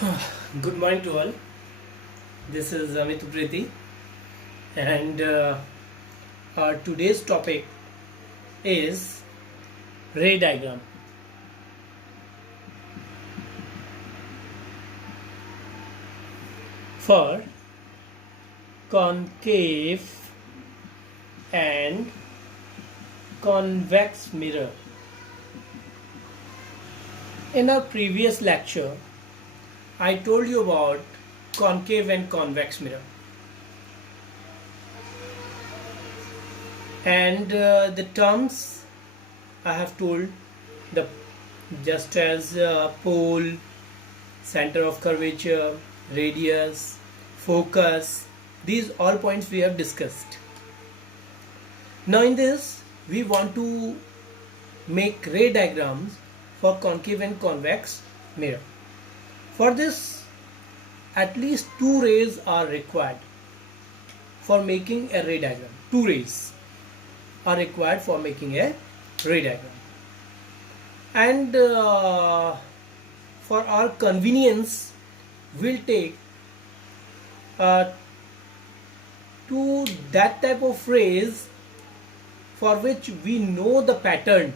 Good morning to all. This is Amit Upreti, and our today's topic is ray diagram. For concave and convex mirror. In our previous lecture, I told you about concave and convex mirror. And the terms I have told, the just as pole, center of curvature, radius, focus, these all points we have discussed. Now in this we want to make ray diagrams for concave and convex mirror. For this, at least two rays are required for making a ray diagram. Two rays are required for making a ray diagram. And for our convenience, we'll take two that type of rays for which we know the pattern.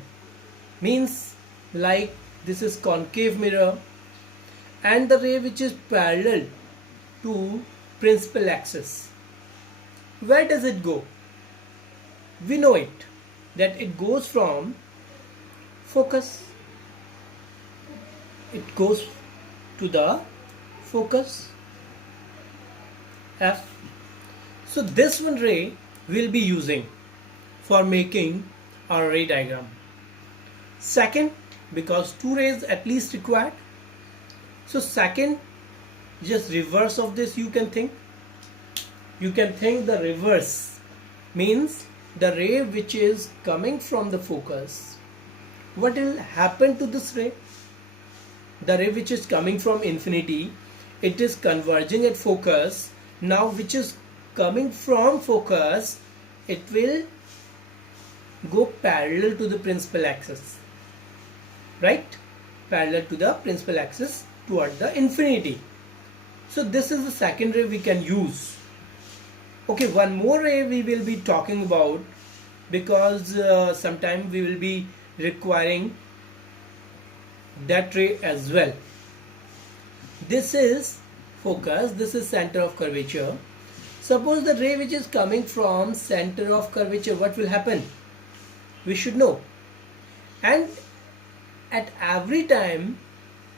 Means like this is concave mirror and the ray which is parallel to principal axis. Where does it go? We know it, that it goes from focus. It goes to the focus F. So this one ray we'll be using for making our ray diagram. Second, because two rays at least required, so second, just reverse of this you can think. You can think the reverse means the ray which is coming from the focus. What will happen to this ray? The ray which is coming from infinity, it is converging at focus. Now which is coming from focus, it will go parallel to the principal axis. Right? Parallel to the principal axis toward the infinity. So this is the second ray we can use. Okay, one more ray we will be talking about, because sometime we will be requiring that ray as well. This is focus, this is center of curvature. Suppose the ray which is coming from center of curvature, what will happen? We should know. And at every time,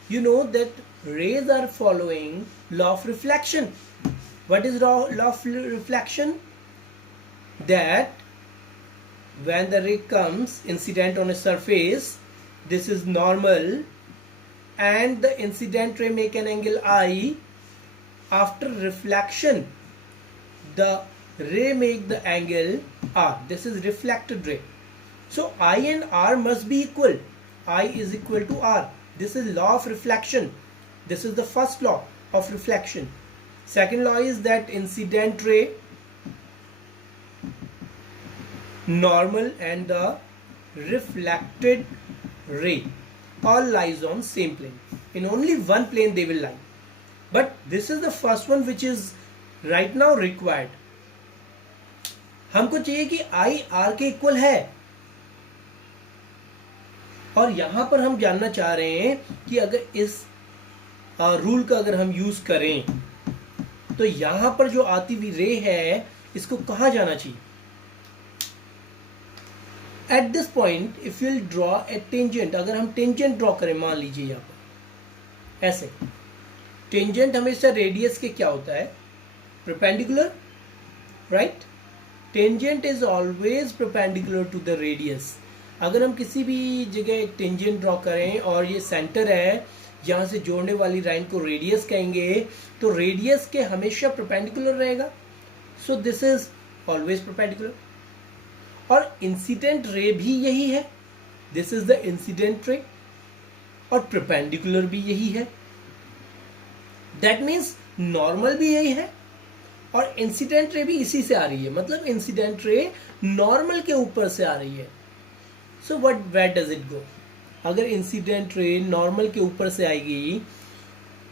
you know that rays are following law of reflection. What is law of reflection? That when the ray comes incident on a surface, this is normal, and the incident ray make an angle I. After reflection, the ray make the angle R. This is reflected ray. So I and R must be equal. I is equal to R. This is law of reflection. This is the first law of reflection. Second law is that incident ray, normal, and the reflected ray all lies on same plane. In only one plane they will lie. But this is the first one which is right now required. हमको चाहिए कि I R के equal है, और यहां पर हम जानना चाह रहे हैं कि अगर इस रूल का अगर हम यूज करें तो यहां पर जो आती हुई रे है इसको कहां जाना चाहिए. At this point if you will draw a tangent, अगर हम टेंजेंट ड्रॉ करें, मान लीजिए यहां पर ऐसे, टेंजेंट हमेशा रेडियस के क्या होता है? Perpendicular, right? Tangent is always perpendicular to the radius. अगर हम किसी भी जगह टेंजेंट ड्रॉ करें और ये सेंटर है, यहाँ से जोड़ने वाली लाइन को रेडियस कहेंगे, तो रेडियस के हमेशा परपेंडिकुलर रहेगा. So this is always perpendicular. और इंसिडेंट रे भी यही है. This is the incident ray, और परपेंडिकुलर भी यही है. दैट मीन्स नॉर्मल भी यही है और इंसिडेंट रे भी इसी से आ रही है. मतलब इंसिडेंट रे नॉर्मल के ऊपर से आ रही है. So where does it go? अगर इंसिडेंट रे नॉर्मल के ऊपर से आएगी,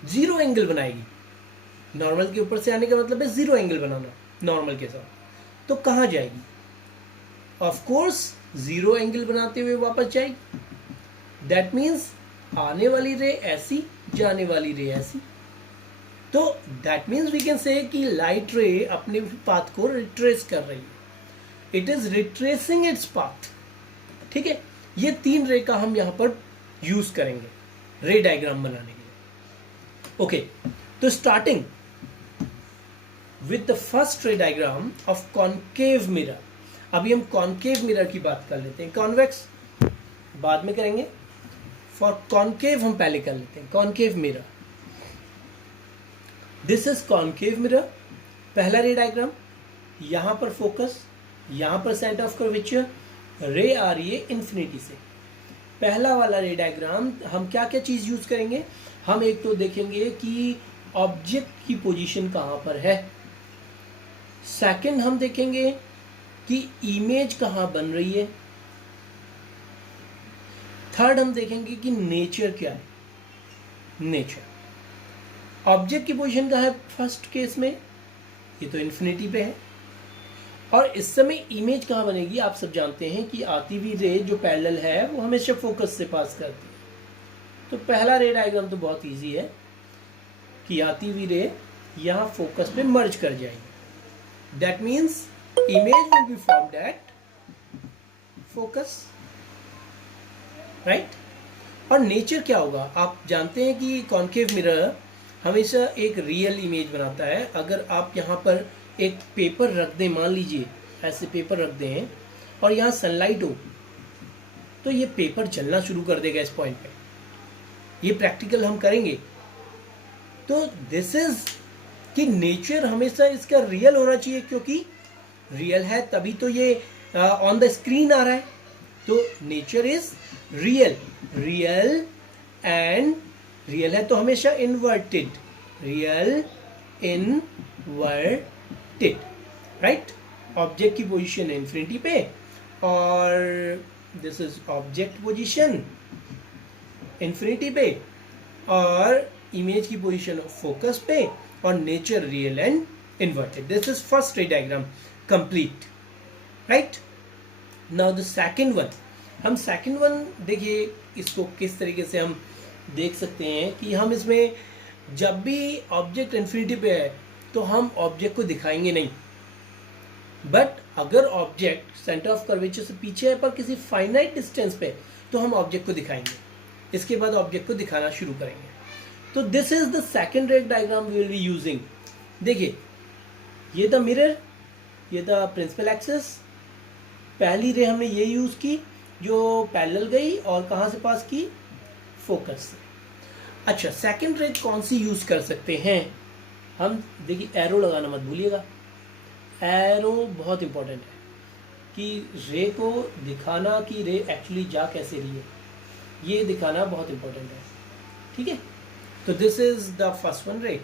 जीरो एंगल बनाएगी। नॉर्मल के ऊपर से आने का मतलब है जीरो एंगल बनाना नॉर्मल के साथ। तो कहाँ जाएगी? ऑफ कोर्स जीरो एंगल बनाते हुए वापस जाएगी। दैट मीन्स आने वाली रे ऐसी, जाने वाली रे ऐसी। तो that means we can say कि लाइट रे अपने पाथ को रिट्रेस कर रही है। It is retracing its path. ठीक है, ये तीन रे का हम यहां पर यूज करेंगे रे डायग्राम बनाने के लिए। ओके, तो starting with the first ray diagram of concave mirror. अभी हम कॉन्केव मिरर की बात कर लेते हैं, कॉन्वेक्स बाद में करेंगे। फॉर कॉन्केव हम पहले कर लेते हैं। Concave mirror, this is concave mirror. पहला रे डायग्राम, यहां पर फोकस, यहां पर सेंटर ऑफ कर्वेचर, रे आ रही है इन्फिनिटी से। पहला वाला रे डायग्राम हम क्या क्या चीज यूज करेंगे? हम एक तो देखेंगे कि ऑब्जेक्ट की पोजीशन कहां पर है। सेकंड हम देखेंगे कि इमेज कहां बन रही है। थर्ड हम देखेंगे कि नेचर क्या है। नेचर, ऑब्जेक्ट की पोजीशन कहां है फर्स्ट केस में? ये तो इन्फिनिटी पे है। और इस समय इमेज कहाँ बनेगी? आप सब जानते हैं कि आती हुई रे जो पैरेलल है वो हमेशा फोकस से पास करती है। तो पहला रे डायग्राम तो बहुत इजी है कि आती हुई रे यहाँ फोकस पे मर्ज कर जाएगी। That means image will be formed at focus, right. और नेचर क्या होगा? आप जानते हैं कि कॉन्केव मिरर हमेशा एक रियल इमेज बनाता है। अगर आप यहाँ पर एक पेपर रख दें, मान लीजिए ऐसे पेपर रख दें और यहाँ सनलाइट हो, तो ये पेपर जलना शुरू कर देगा इस पॉइंट पे। ये प्रैक्टिकल हम करेंगे। तो दिस इज कि नेचर हमेशा इसका रियल होना चाहिए, क्योंकि रियल है तभी तो ये ऑन द स्क्रीन आ रहा है। तो nature is real, real and real है तो हमेशा inverted, real inverted, right. Object की पोजीशन है इन्फिनिटी पे और this is object position infinity पे और इमेज की पोजीशन फोकस पे और nature real and inverted. This is first ray diagram complete, right. Now the second one, हम सेकंड वन देखिए इसको किस तरीके से हम देख सकते हैं कि हम इसमें जब भी ऑब्जेक्ट इन्फिनिटी पे है तो हम ऑब्जेक्ट को दिखाएंगे नहीं, बट अगर ऑब्जेक्ट सेंटर ऑफ कर्वेचर से पीछे है पर किसी फाइनाइट डिस्टेंस पे तो हम ऑब्जेक्ट को दिखाएंगे। इसके बाद ऑब्जेक्ट को दिखाना शुरू करेंगे। तो this is the second ray diagram we will be using. देखिए ये द मिरर, ये द प्रिंसिपल एक्सिस। पहली रे हमने ये यूज की जो पैरेलल गई और कहाँ से पास की? फोकस से। अच्छा, सेकंड रे कौन सी यूज कर सकते हैं हम? देखिए एरो लगाना मत भूलिएगा। एरो बहुत इंपॉर्टेंट है कि रे को दिखाना कि रे एक्चुअली जा कैसे रही है, ये दिखाना बहुत इंपॉर्टेंट है। ठीक है, तो this is the first one रे।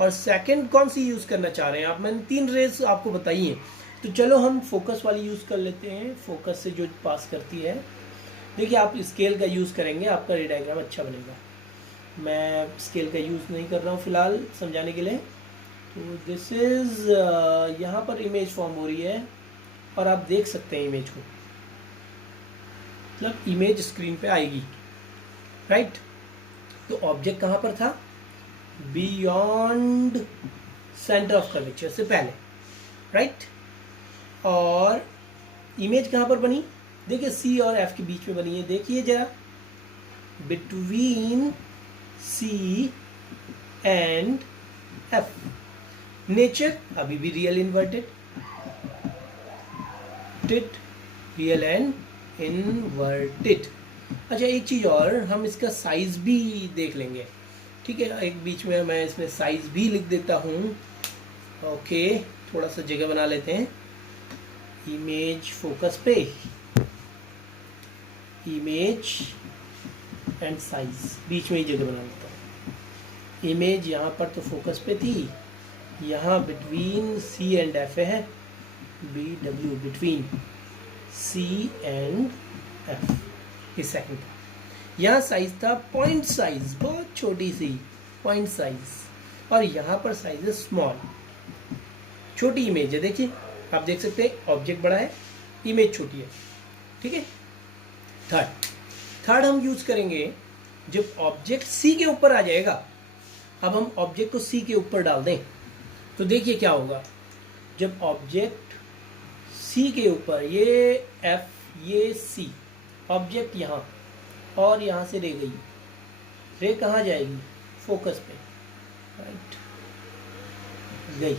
और सेकंड कौन सी यूज करना चाह रहे हैं आप? मैंने तीन रेज आपको बताई हैं, तो चलो हम फोकस वाली यूज कर लेते हैं। फोकस से जो पास करती है, देखिए आप स्केल का यूज करेंगे, आपका रे डायग्राम अच्छा बनेगा। मैं स्केल का यूज नहीं कर रहा हूँ फिलहाल समझाने के लिए। तो दिस इज यहाँ पर इमेज फॉर्म हो रही है और आप देख सकते हैं इमेज को, मतलब इमेज स्क्रीन पे आएगी, राइट। तो ऑब्जेक्ट कहाँ पर था? बियॉन्ड सेंटर ऑफ कर्वेचर से पहले, राइट। और इमेज कहाँ पर बनी? देखिए सी और एफ के बीच में बनी है। देखिए जरा, between C and F. Nature अभी भी real inverted, real and inverted. अच्छा एक चीज और, हम इसका साइज भी देख लेंगे। ठीक है, एक बीच में मैं इसमें साइज भी लिख देता हूँ। ओके, थोड़ा सा जगह बना लेते हैं। इमेज फोकस पे, इमेज एंड साइज, बीच में ही जगह बना लेता हूँ। इमेज यहाँ पर तो फोकस पे थी, यहाँ बिटवीन सी एंड एफ है, BW between C and F, इस सेकंड का। यहाँ साइज था पॉइंट साइज, बहुत छोटी सी पॉइंट साइज और यहाँ पर साइज है स्मॉल, छोटी इमेज है। देखिए आप देख सकते हैं ऑब्जेक्ट बड़ा है, इमेज छोटी है। ठीक है। थर्ड हम यूज करेंगे जब ऑब्जेक्ट सी के ऊपर आ जाएगा। अब हम ऑब्जेक्ट को सी के ऊपर डाल दें तो देखिए क्या होगा। जब ऑब्जेक्ट सी के ऊपर, ये एफ, ये सी, ऑब्जेक्ट यहाँ और यहाँ से रे गई, रे कहाँ जाएगी? फोकस पे, राइट, गई।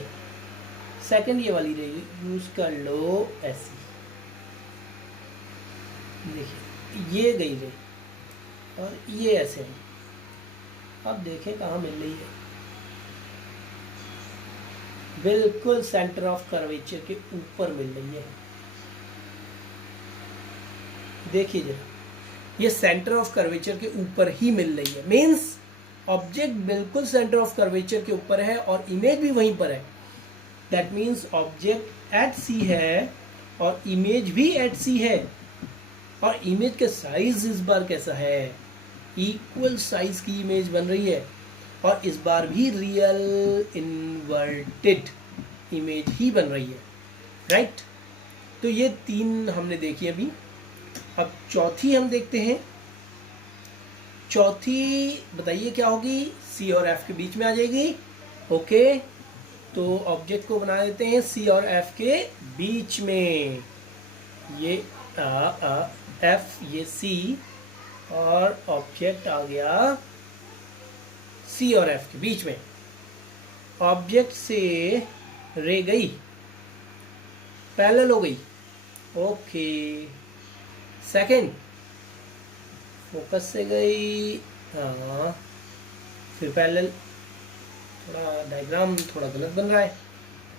सेकंड ये वाली रे यूज कर लो ऐसी, देखिए ये गई रे और ये ऐसे है। अब देखें कहाँ मिल रही है, बिल्कुल सेंटर ऑफ कर्वेचर के ऊपर मिल रही है। देखिए जरा, ये सेंटर ऑफ कर्वेचर के ऊपर ही मिल रही है। मीन्स ऑब्जेक्ट बिल्कुल सेंटर ऑफ कर्वेचर के ऊपर है और इमेज भी वहीं पर है। दैट मीन्स ऑब्जेक्ट एट सी है और इमेज भी एट सी है। और इमेज का साइज इस बार कैसा है? इक्वल साइज की इमेज बन रही है और इस बार भी रियल इन्वर्टेड इमेज ही बन रही है, राइट। तो ये तीन हमने देखी अभी। अब चौथी हम देखते हैं। चौथी बताइए क्या होगी? सी और एफ के बीच में आ जाएगी। ओके, तो ऑब्जेक्ट को बना देते हैं सी और एफ के बीच में। ये एफ, ये सी और ऑब्जेक्ट आ गया सी और एफ के बीच में। ऑब्जेक्ट से रे गई, पैरेलल हो गई। ओके, सेकंड फोकस से गई, हाँ, फिर पैरेलल। थोड़ा डायग्राम थोड़ा गलत बन रहा है,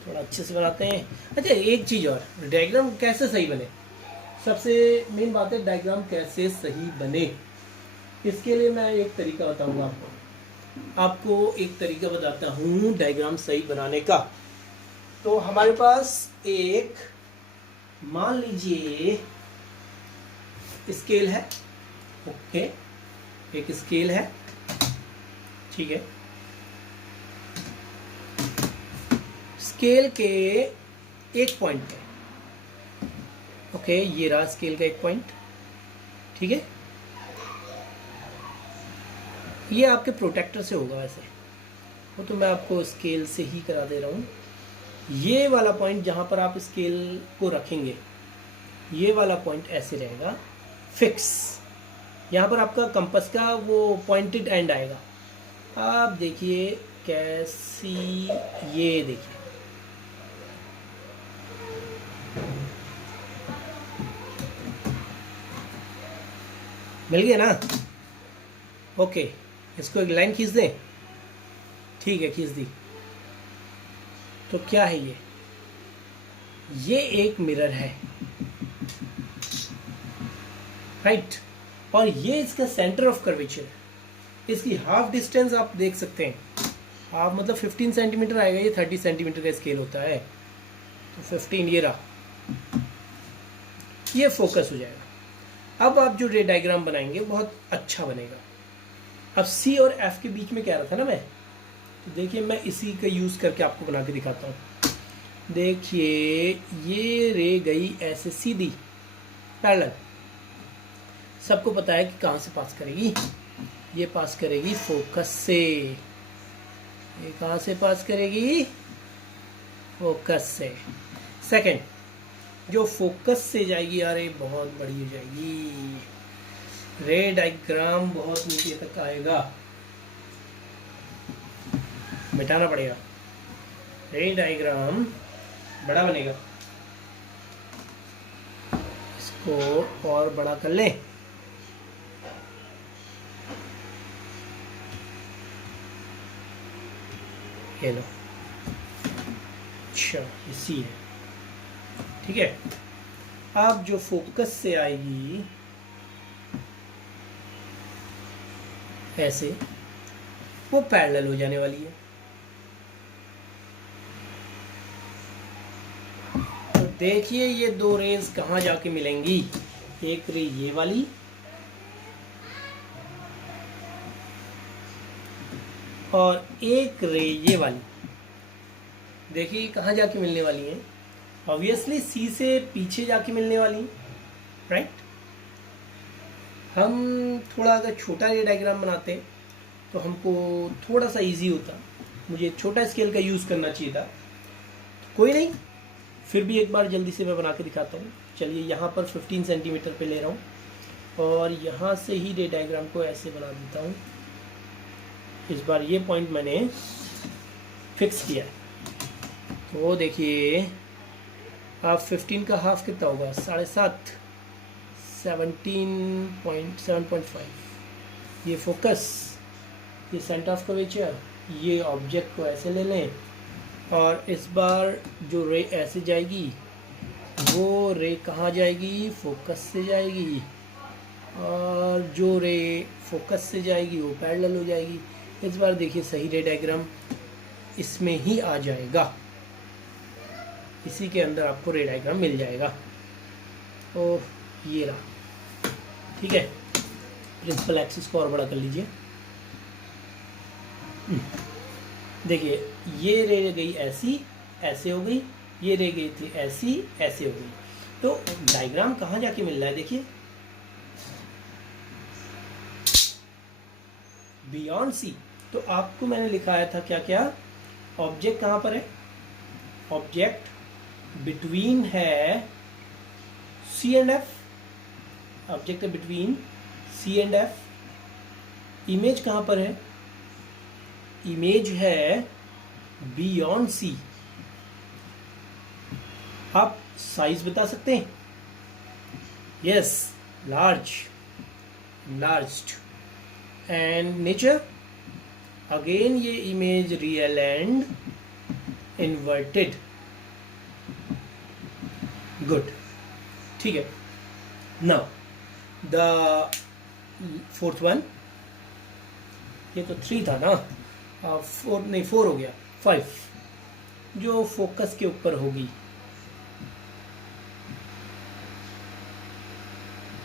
थोड़ा अच्छे से बनाते हैं। अच्छा, एक चीज़ और, डायग्राम कैसे सही बने, सबसे मेन बात है डायग्राम कैसे सही बने। इसके लिए मैं एक तरीका बताऊंगा आपको एक तरीका बताता हूँ डायग्राम सही बनाने का। तो हमारे पास एक, मान लीजिए स्केल है। ओके, एक स्केल है, ठीक है। स्केल के एक पॉइंट पे, ओके, ये रहा स्केल का एक पॉइंट, ठीक है। ये आपके प्रोटेक्टर से होगा वैसे, वो तो मैं आपको स्केल से ही करा दे रहा हूँ। ये वाला पॉइंट जहाँ पर आप स्केल को रखेंगे, ये वाला पॉइंट ऐसे रहेगा फिक्स। यहाँ पर आपका कंपास का वो पॉइंटेड एंड आएगा। आप देखिए कैसी, ये देखिए, मिल गया ना? ओके, इसको एक लाइन खींच दें, ठीक है, खींच दी। तो क्या है ये एक मिरर है, राइट, और ये इसका सेंटर ऑफ कर्वेचर है। इसकी हाफ डिस्टेंस आप देख सकते हैं, हाफ मतलब 15 सेंटीमीटर आएगा। ये 30 सेंटीमीटर का स्केल होता है, तो 15 ये रहा, ये फोकस हो जाएगा। अब आप जो रे डायग्राम बनाएंगे बहुत अच्छा बनेगा। अब सी और एफ के बीच में क्या रहा था ना मैं, तो देखिए मैं इसी का यूज़ करके आपको बना के दिखाता हूँ। देखिए ये रे गई ऐसे सीधी पैरेलल, सबको पता है कि कहाँ से पास करेगी, ये पास करेगी फोकस से। ये कहाँ से पास करेगी? फोकस से। सेकंड, जो फोकस से जाएगी, अरे बहुत बड़ी हो जाएगी, रे डायग्राम बहुत नीचे तक आएगा, मिटाना पड़ेगा, रे डायग्राम बड़ा बनेगा। इसको और बड़ा कर लें, ये लो, अच्छा ये सी है, ठीक है। अब जो फोकस से आएगी ऐसे, वो पैरेलल हो जाने वाली है। तो देखिए ये दो रेज कहाँ जाके मिलेंगी, एक रे ये वाली और एक रे ये वाली, देखिए कहाँ जाके मिलने वाली है, ऑब्वियसली सी से पीछे जाके मिलने वाली, राइट। हम थोड़ा अगर छोटा रे डायग्राम बनाते तो हमको थोड़ा सा इजी होता, मुझे छोटा स्केल का यूज़ करना चाहिए था, कोई नहीं, फिर भी एक बार जल्दी से मैं बना के दिखाता हूँ। चलिए यहाँ पर 15 सेंटीमीटर पे ले रहा हूँ और यहाँ से ही रे डायग्राम को ऐसे बना देता हूँ। इस बार ये पॉइंट मैंने फिक्स किया है, तो देखिए आप 15 का हाफ कितना होगा, 7.5, 17.5। ये फोकस, ये सेंटर ऑफ कर्वेचर, ये ऑब्जेक्ट को ऐसे ले लें और इस बार जो रे ऐसे जाएगी वो रे कहाँ जाएगी, फोकस से जाएगी, और जो रे फोकस से जाएगी वो पैरेलल हो जाएगी। इस बार देखिए सही रे डायग्राम इसमें ही आ जाएगा, इसी के अंदर आपको रे डायग्राम मिल जाएगा। तो ये रहा, ठीक है। प्रिंसिपल एक्सिस को और बड़ा कर लीजिए। देखिए ये रे गई ऐसी, ऐसे हो गई, ये रे गई थी ऐसी, ऐसे हो गई। तो डायग्राम कहाँ जाके मिल रहा है, देखिए बियॉन्ड सी। तो आपको मैंने लिखाया था क्या क्या, ऑब्जेक्ट कहाँ पर है, ऑब्जेक्ट बिटवीन है सी एंड एफ, ऑब्जेक्ट है between C and F. Image कहाँ पर है, इमेज है बियॉन्ड सी। आप साइज बता सकते हैं, yes, large, larged. And nature, again ये image real and inverted, good, ठीक है। नाउ द फोर्थ वन, ये तो 3 था ना, 4 नहीं, 4 हो गया, 5, जो फोकस के ऊपर होगी।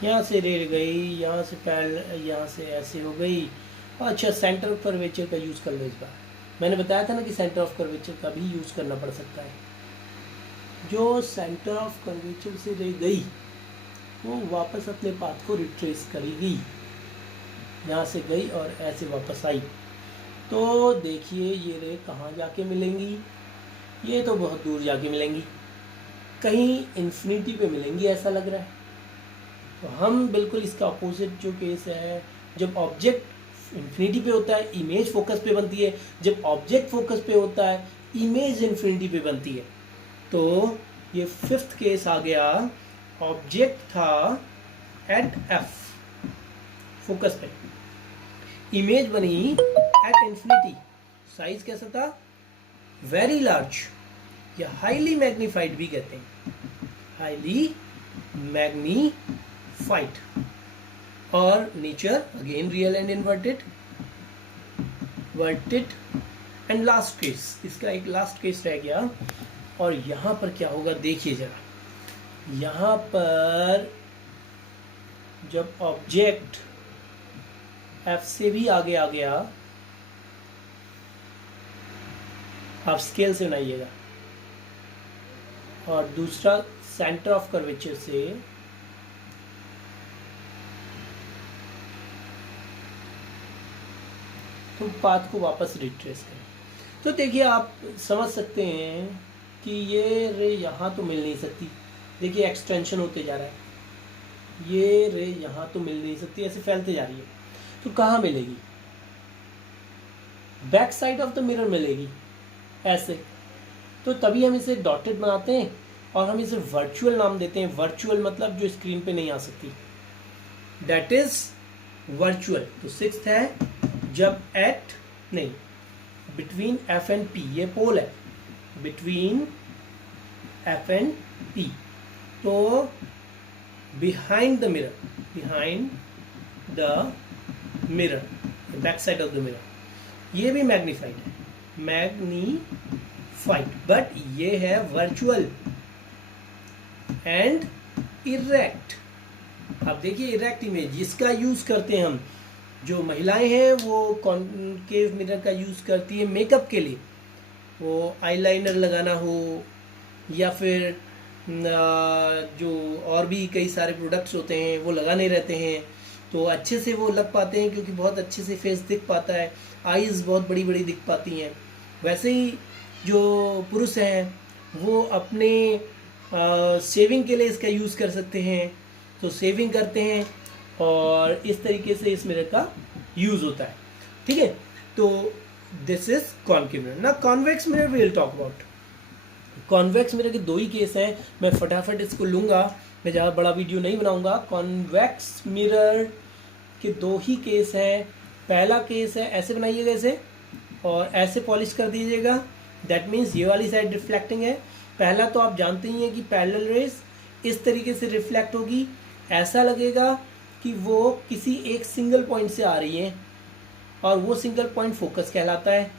यहाँ से रे गई, यहाँ से पैरेलल, यहाँ से ऐसे हो गई। अच्छा, सेंटर ऑफ कर्वेचर का यूज़ कर लो इस बार। मैंने बताया था ना कि सेंटर ऑफ कर्वेचर का भी यूज़ करना पड़ सकता है। जो सेंटर ऑफ कर्वेचर से रे गई वो वापस अपने पाथ को रिट्रेस करेगी, यहाँ से गई और ऐसे वापस आई। तो देखिए ये रे कहाँ जाके मिलेंगी, ये तो बहुत दूर जाके मिलेंगी, कहीं इन्फिनिटी पे मिलेंगी ऐसा लग रहा है। तो हम बिल्कुल इसका अपोजिट जो केस है, जब ऑब्जेक्ट इन्फिनिटी पे होता है इमेज फोकस पे बनती है, जब ऑब्जेक्ट फोकस पे होता है इमेज इन्फिनिटी पे बनती है। तो ये 5th केस आ गया, ऑब्जेक्ट था एट एफ फोकस पे, इमेज बनी एट इन्फिनिटी, साइज कैसा था, वेरी लार्ज, या हाईली मैग्नीफाइड भी कहते हैं, हाईली मैग्नीफाइड। और nature again real and inverted, verted. And last case, इसका एक लास्ट केस रह गया। और यहाँ पर क्या होगा देखिए जरा, यहाँ पर जब ऑब्जेक्ट एफ से भी आगे आ गया, आप स्केल से बनाइएगा, और दूसरा सेंटर ऑफ कर्वेचर से तो पाथ को वापस रिट्रेस करें। तो देखिए आप समझ सकते हैं कि ये रे यहाँ तो मिल नहीं सकती, देखिए एक्सटेंशन होते जा रहा है, ये रे यहाँ तो मिल नहीं सकती, ऐसे फैलते जा रही है। तो कहाँ मिलेगी, back side of the mirror मिलेगी ऐसे। तो तभी हम इसे डॉटेड बनाते हैं और हम इसे वर्चुअल नाम देते हैं। वर्चुअल मतलब जो स्क्रीन पे नहीं आ सकती, दैट इज वर्चुअल। तो 6th है जब एट नहीं, बिटवीन एफ एंड पी, ये पोल है बिटवीन एफ एंड पी। तो behind the mirror, behind the mirror, back side of the mirror, ये भी मैग्नीफाइड है, मैग्नीफाइड, बट ये है वर्चुअल एंड इरेक्ट। अब देखिए इरेक्ट इमेज, इसका यूज करते हैं हम जो महिलाएं हैं वो कॉनकेव मिरर का यूज़ करती है मेकअप के लिए, वो आईलाइनर लगाना हो या फिर जो और भी कई सारे प्रोडक्ट्स होते हैं वो लगाने रहते हैं, तो अच्छे से वो लग पाते हैं क्योंकि बहुत अच्छे से फेस दिख पाता है, आईज़ बहुत बड़ी बड़ी दिख पाती हैं। वैसे ही जो पुरुष हैं वो अपने शेविंग के लिए इसका यूज़ कर सकते हैं, तो शेविंग करते हैं और इस तरीके से इस मिरर का यूज़ होता है। ठीक है, तो दिस इज कॉनकेव मिरर। ना convex mirror we will talk about. Convex mirror के दो ही केस हैं, मैं फटाफट इसको लूँगा, मैं ज़्यादा बड़ा वीडियो नहीं बनाऊँगा। कॉन्वेक्स मिरर के दो ही केस हैं। पहला केस है ऐसे बनाइएगा ऐसे और ऐसे पॉलिश कर दीजिएगा, दैट मीन्स ये वाली साइड रिफ्लेक्टिंग है। पहला तो आप जानते ही हैं कि पैरेलल रेज इस तरीके से रिफ्लेक्ट होगी, ऐसा लगेगा कि वो किसी एक सिंगल पॉइंट से आ रही है और वो सिंगल पॉइंट फोकस कहलाता है।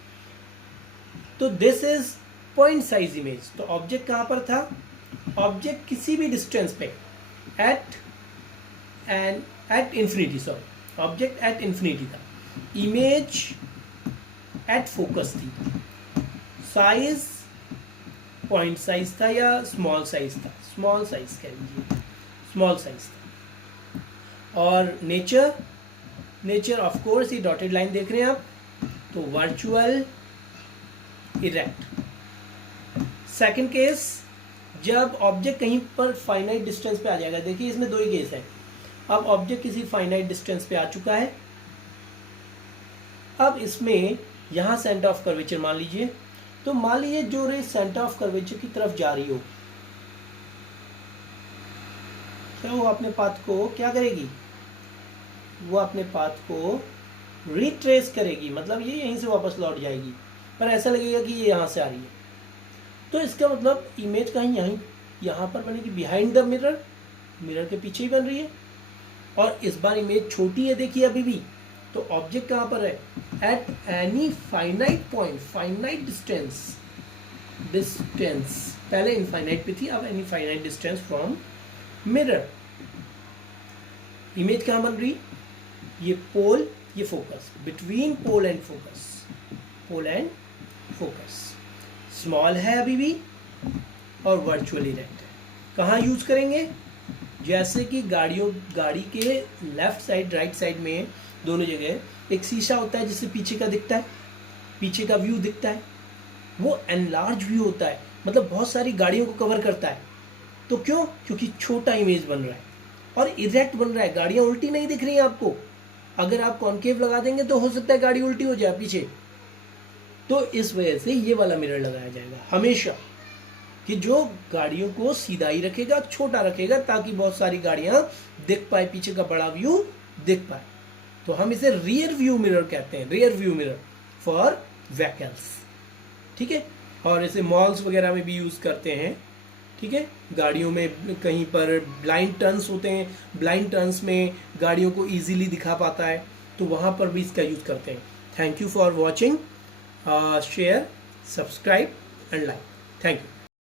तो this is point size image. तो ऑब्जेक्ट कहाँ पर था? ऑब्जेक्ट किसी भी डिस्टेंस पे at infinity, sorry object at infinity था, इमेज एट फोकस थी, साइज पॉइंट साइज था या स्मॉल साइज था, स्मॉल साइज कह लीजिए, स्मॉल साइज था। और नेचर ऑफ कोर्स ये डॉटेड लाइन देख रहे हैं आप, तो वर्चुअल इरेक्ट। सेकंड केस, जब ऑब्जेक्ट कहीं पर फाइनाइट डिस्टेंस पे आ जाएगा, देखिए इसमें दो ही केस है। अब ऑब्जेक्ट किसी फाइनाइट डिस्टेंस पे आ चुका है, अब इसमें यहां सेंटर ऑफ कर्वेचर मान लीजिए, तो मान लीजिए जो रे सेंटर ऑफ कर्वेचर की तरफ जा रही हो, क्या वो अपने पाथ को क्या करेगी? वो अपने पाथ को रिट्रेस करेगी, मतलब ये यहीं से वापस लौट जाएगी, पर ऐसा लगेगा कि ये यहां से आ रही है। तो इसका मतलब इमेज कहीं यहाँ पर बनेगी, बिहाइंड द मिरर, मिरर के पीछे ही बन रही है। और इस बार इमेज छोटी है, देखिए अभी भी, तो ऑब्जेक्ट कहाँ पर है? At any finite point, finite distance, पहले इनफाइनाइट पे थी, अब any finite distance from mirror. Image कहाँ बन रही? ये पोल, ये focus, between pole and focus, pole and focus. Small है अभी भी और वर्चुअली इरेक्ट है। कहाँ यूज करेंगे? जैसे कि गाड़ी के लेफ्ट साइड राइट साइड में दोनों जगह एक शीशा होता है जिससे पीछे का दिखता है, पीछे का व्यू दिखता है, वो एनलार्ज व्यू होता है, मतलब बहुत सारी गाड़ियों को कवर करता है। तो क्यों? क्योंकि छोटा इमेज बन रहा है और इरेक्ट बन रहा है, गाड़ियाँ उल्टी नहीं दिख रही हैं आपको। अगर आप कॉन्केव लगा देंगे तो हो सकता है गाड़ी उल्टी हो जाए पीछे, तो इस वजह से ये वाला मिरर लगाया जाएगा हमेशा, कि जो गाड़ियों को सीधा ही रखेगा, छोटा रखेगा, ताकि बहुत सारी गाड़ियां दिख पाए, पीछे का बड़ा व्यू दिख पाए। तो हम इसे रियर व्यू मिरर कहते हैं, rear view mirror for vehicles. ठीक है, और इसे मॉल्स वगैरह में भी यूज करते हैं। ठीक है, गाड़ियों में कहीं पर ब्लाइंड टर्न्स होते हैं, ब्लाइंड टर्न्स में गाड़ियों को इजीली दिखा पाता है, तो वहां पर भी इसका यूज करते हैं। Thank you for watching, share, subscribe and like. Thank you.